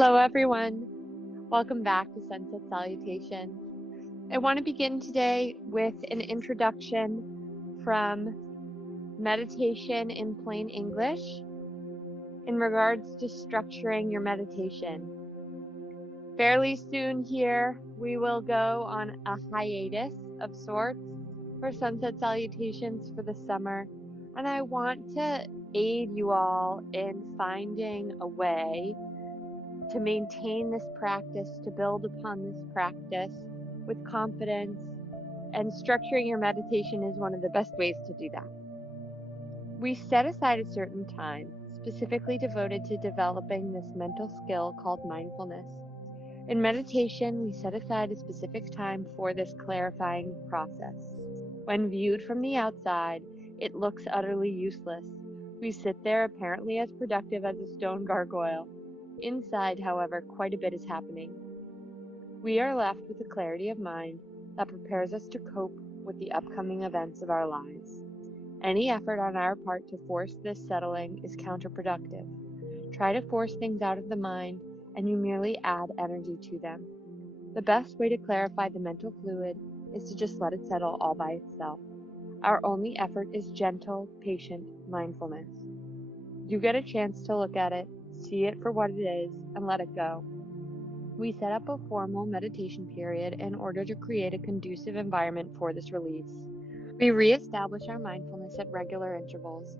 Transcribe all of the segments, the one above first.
Hello, everyone. Welcome back to Sunset Salutations. I want to begin today with an introduction from Meditation in Plain English in regards to structuring your meditation. Fairly soon here, we will go on a hiatus of sorts for Sunset Salutations for the summer, and I want to aid you all in finding a way to maintain this practice, to build upon this practice with confidence, and structuring your meditation is one of the best ways to do that. We set aside a certain time specifically devoted to developing this mental skill called mindfulness. In meditation, we set aside a specific time for this clarifying process. When viewed from the outside, it looks utterly useless. We sit there apparently as productive as a stone gargoyle. Inside, however, quite a bit is happening. We are left with a clarity of mind that prepares us to cope with the upcoming events of our lives. Any effort on our part to force this settling is counterproductive. Try to force things out of the mind, and you merely add energy to them. The best way to clarify the mental fluid is to just let it settle all by itself. Our only effort is gentle, patient mindfulness. You get a chance to look at it, see it for what it is, and let it go. We set up a formal meditation period in order to create a conducive environment for this release. We reestablish our mindfulness at regular intervals.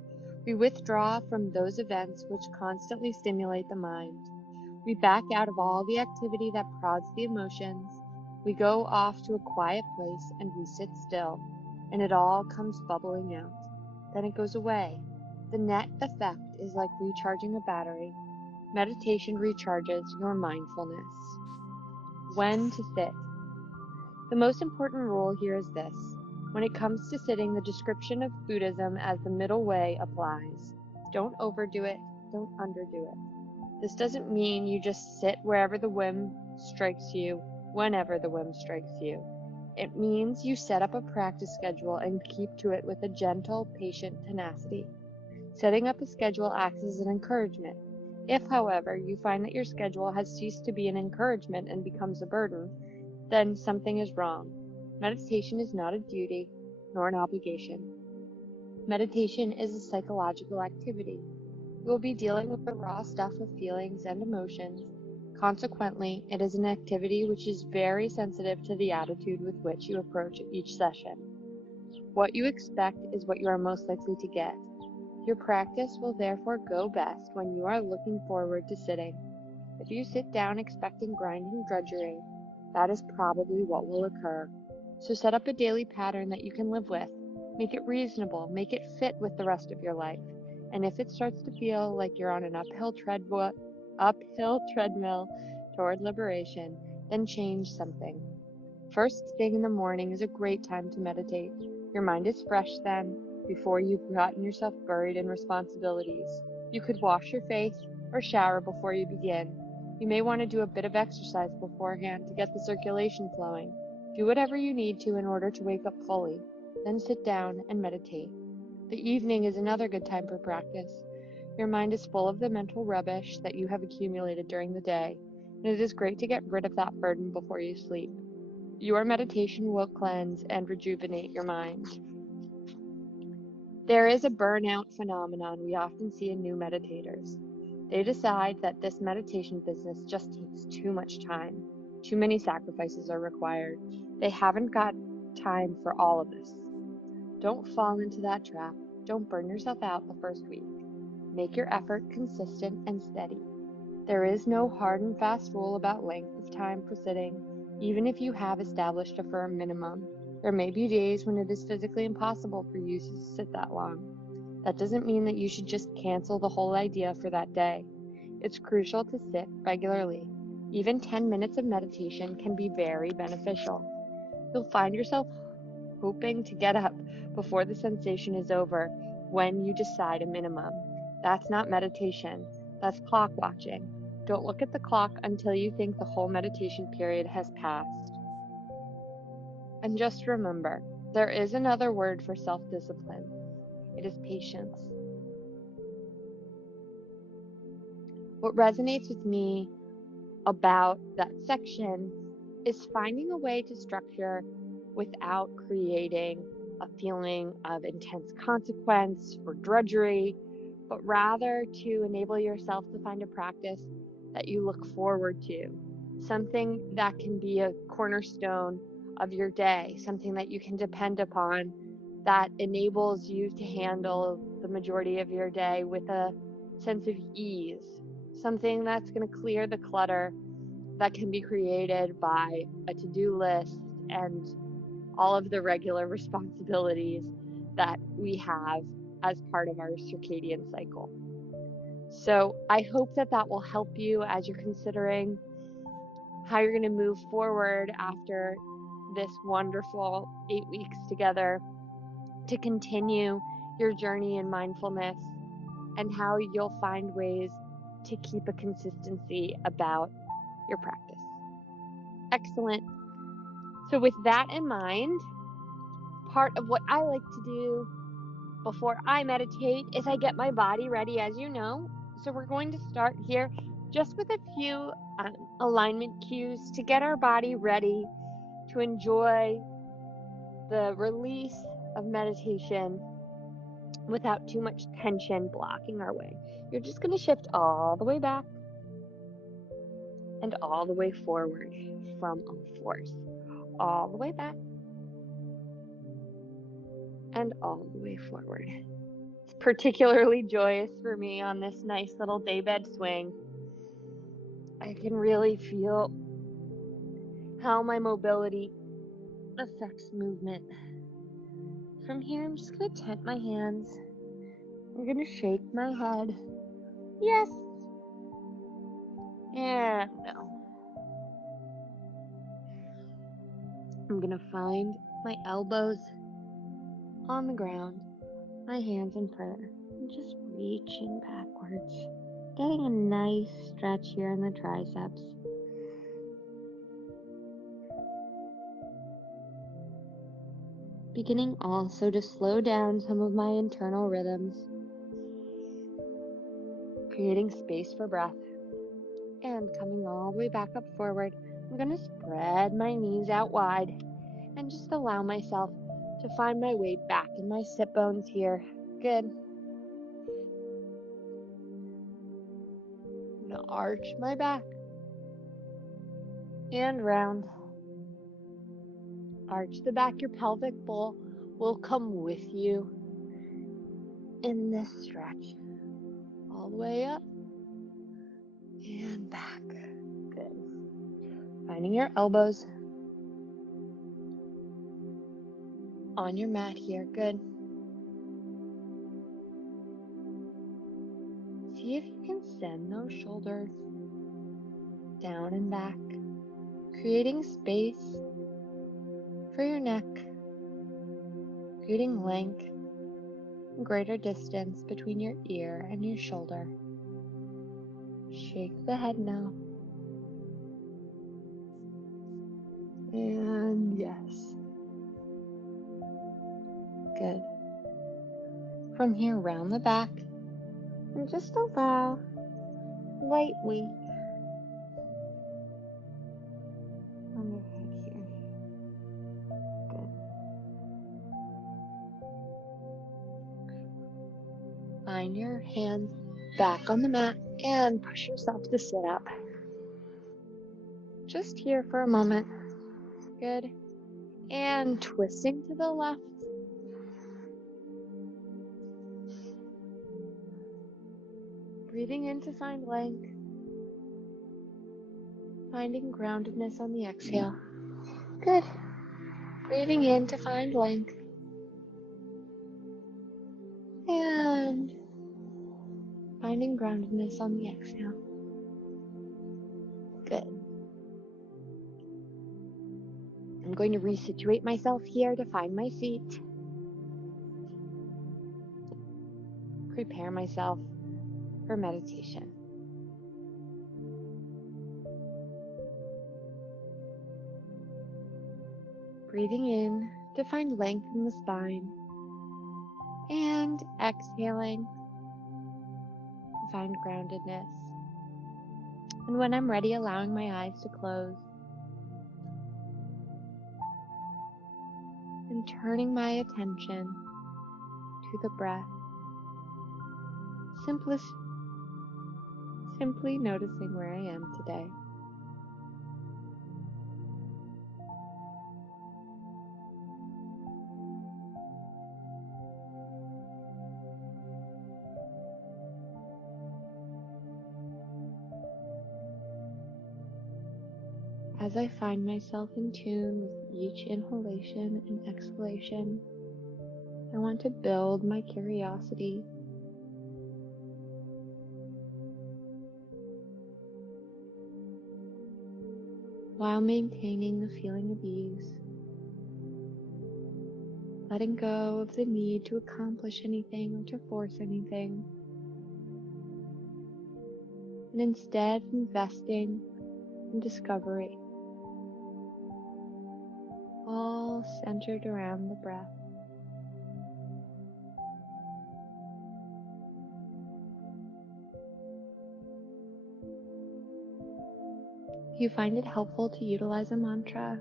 We withdraw from those events which constantly stimulate the mind. We back out of all the activity that prods the emotions. We go off to a quiet place and we sit still, and it all comes bubbling out. Then it goes away. The net effect is like recharging a battery. Meditation recharges your mindfulness. When to sit. The most important rule here is this. When it comes to sitting, the description of Buddhism as the middle way applies. Don't overdo it, don't underdo it. This doesn't mean you just sit wherever the whim strikes you, whenever the whim strikes you. It means you set up a practice schedule and keep to it with a gentle, patient tenacity. Setting up a schedule acts as an encouragement. If, however, you find that your schedule has ceased to be an encouragement and becomes a burden, then something is wrong. Meditation is not a duty nor an obligation. Meditation is a psychological activity. You will be dealing with the raw stuff of feelings and emotions. Consequently, it is an activity which is very sensitive to the attitude with which you approach each session. What you expect is what you are most likely to get. Your practice will therefore go best when you are looking forward to sitting. If you sit down expecting grinding drudgery, that is probably what will occur. So set up a daily pattern that you can live with. Make it reasonable, make it fit with the rest of your life. And if it starts to feel like you're on an uphill treadmill toward liberation, then change something. First thing in the morning is a great time to meditate. Your mind is fresh then, before you've gotten yourself buried in responsibilities. You could wash your face or shower before you begin. You may want to do a bit of exercise beforehand to get the circulation flowing. Do whatever you need to in order to wake up fully. Then sit down and meditate. The evening is another good time for practice. Your mind is full of the mental rubbish that you have accumulated during the day, and it is great to get rid of that burden before you sleep. Your meditation will cleanse and rejuvenate your mind. There is a burnout phenomenon we often see in new meditators. They decide that this meditation business just takes too much time. Too many sacrifices are required. They haven't got time for all of this. Don't fall into that trap. Don't burn yourself out the first week. Make your effort consistent and steady. There is no hard and fast rule about length of time for sitting, even if you have established a firm minimum. There may be days when it is physically impossible for you to sit that long. That doesn't mean that you should just cancel the whole idea for that day. It's crucial to sit regularly. Even 10 minutes of meditation can be very beneficial. You'll find yourself hoping to get up before the sensation is over when you decide a minimum. That's not meditation. That's clock watching. Don't look at the clock until you think the whole meditation period has passed. And just remember, there is another word for self-discipline. It is patience. What resonates with me about that section is finding a way to structure without creating a feeling of intense consequence or drudgery, but rather to enable yourself to find a practice that you look forward to, something that can be a cornerstone of your day, something that you can depend upon that enables you to handle the majority of your day with a sense of ease, something that's going to clear the clutter that can be created by a to-do list and all of the regular responsibilities that we have as part of our circadian cycle. So I hope that that will help you as you're considering how you're going to move forward after this wonderful 8 weeks together to continue your journey in mindfulness, and how you'll find ways to keep a consistency about your practice. Excellent. So with that in mind, part of what I like to do before I meditate is I get my body ready, as you know. So we're going to start here just with a few alignment cues to get our body ready to enjoy the release of meditation without too much tension blocking our way. You're just going to shift all the way back and all the way forward from all fours. All the way back and all the way forward. It's particularly joyous for me on this nice little daybed swing. I can really feel how my mobility affects movement. From here, I'm just going to tent my hands. I'm going to shake my head. Yes. And no. I'm going to find my elbows on the ground, my hands in prayer, and just reaching backwards, getting a nice stretch here in the triceps. Beginning also to slow down some of my internal rhythms, creating space for breath, and coming all the way back up forward. I'm going to spread my knees out wide and just allow myself to find my way back in my sit bones here. Good. I'm going to arch my back and round. Arch the back. Your pelvic bowl will come with you in this stretch. All the way up and back. Good. Finding your elbows on your mat here. Good. See if you can send those shoulders down and back, creating space for your neck, creating length and greater distance between your ear and your shoulder. Shake the head now. And yes. Good. From here, round the back and just allow light weight on your head here. Good. Find your hands back on the mat and push yourself to sit up. Just here for a moment. Good. And twisting to the left. Breathing in to find length. Finding groundedness on the exhale. Good. Breathing in to find length. And finding groundedness on the exhale. Good. I'm going to resituate myself here to find my feet. Prepare myself for meditation. Breathing in to find length in the spine. And exhaling to find groundedness. And when I'm ready, allowing my eyes to close and turning my attention to the breath, simply noticing where I am today. As I find myself in tune with each inhalation and exhalation, I want to build my curiosity while maintaining the feeling of ease, letting go of the need to accomplish anything or to force anything, and instead investing in discovery, all centered around the breath. If you find it helpful to utilize a mantra,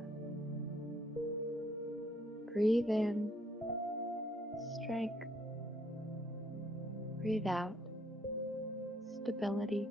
breathe in strength, breathe out stability.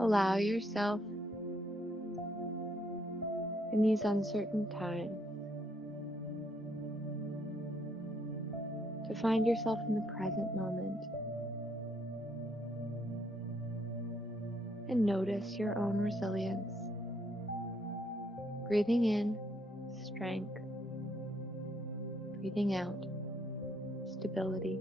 Allow yourself in these uncertain times to find yourself in the present moment and notice your own resilience. Breathing in, strength. Breathing out, stability.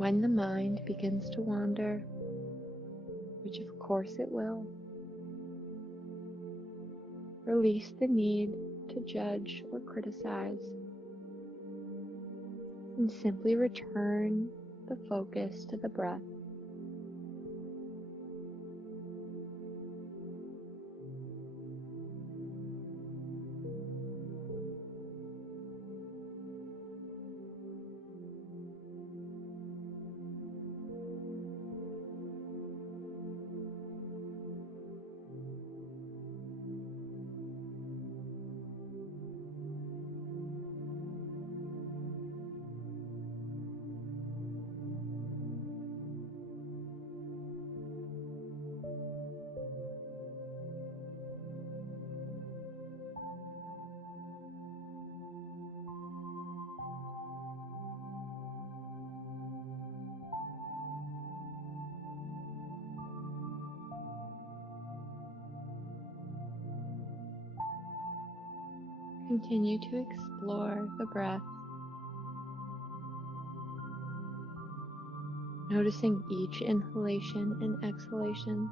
When the mind begins to wander, which of course it will, release the need to judge or criticize, and simply return the focus to the breath. Continue to explore the breath, noticing each inhalation and exhalation.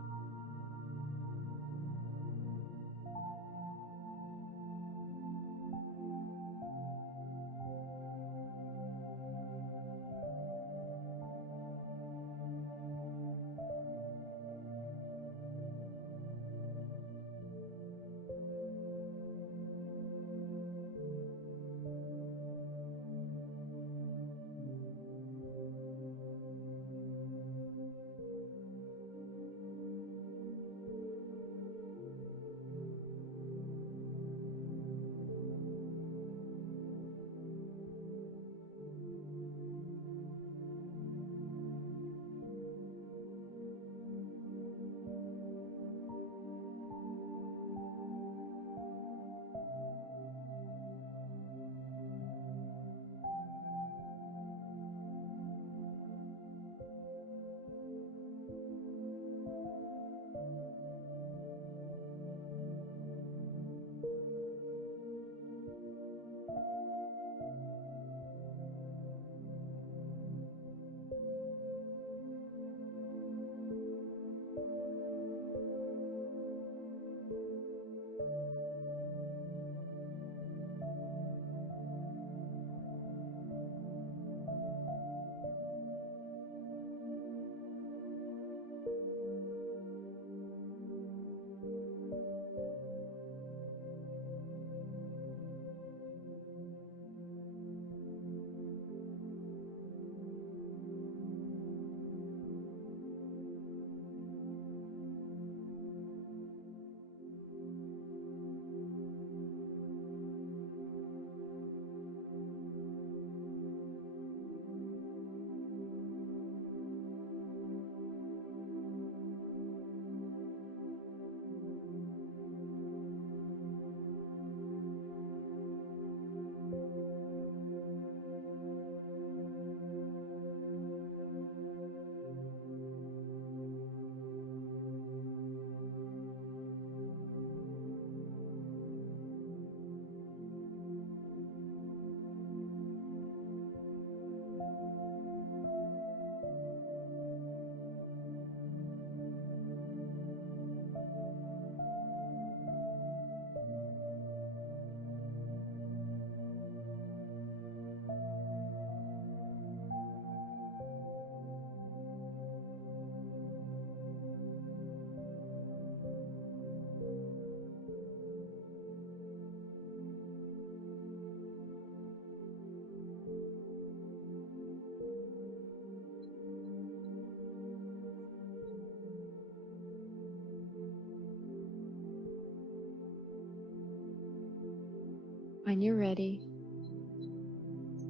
When you're ready,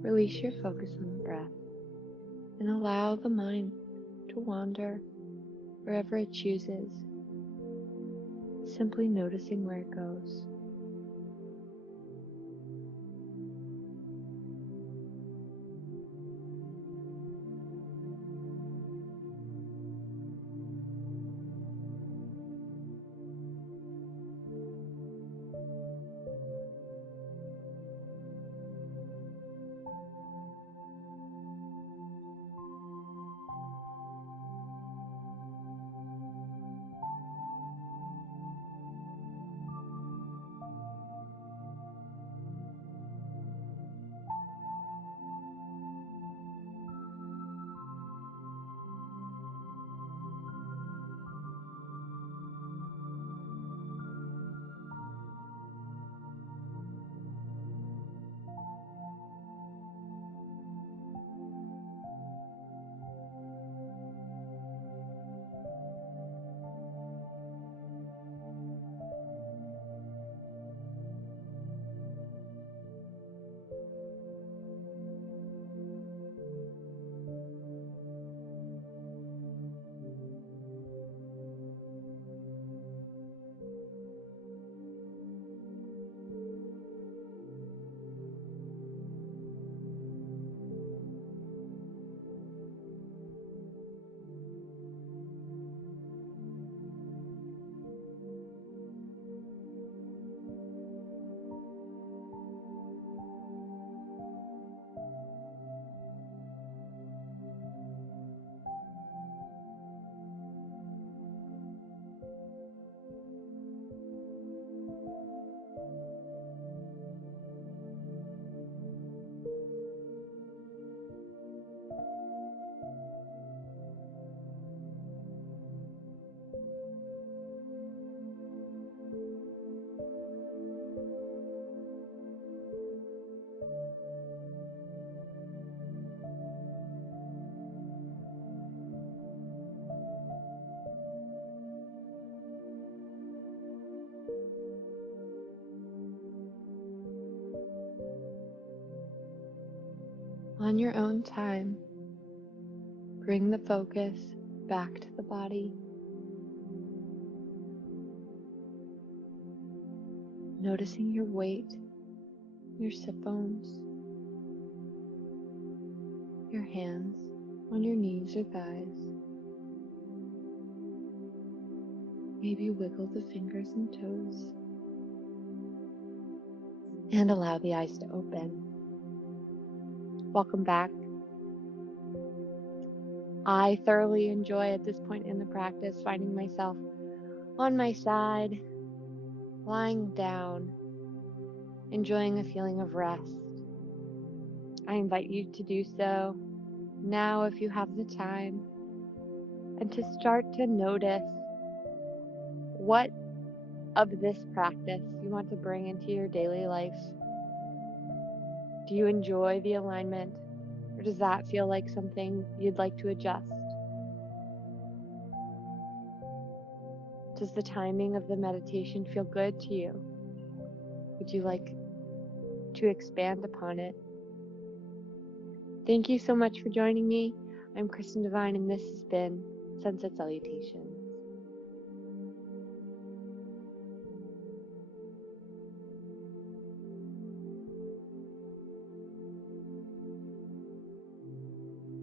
release your focus on the breath and allow the mind to wander wherever it chooses, simply noticing where it goes. On your own time, bring the focus back to the body, noticing your weight, your sit bones, your hands on your knees or thighs. Maybe wiggle the fingers and toes, and allow the eyes to open. Welcome back. I thoroughly enjoy at this point in the practice finding myself on my side, lying down, enjoying a feeling of rest. I invite you to do so now if you have the time, and to start to notice what of this practice you want to bring into your daily life. Do you enjoy the alignment, or does that feel like something you'd like to adjust? Does the timing of the meditation feel good to you? Would you like to expand upon it? Thank you so much for joining me. I'm Kristin Devine, and this has been Sunset Salutations.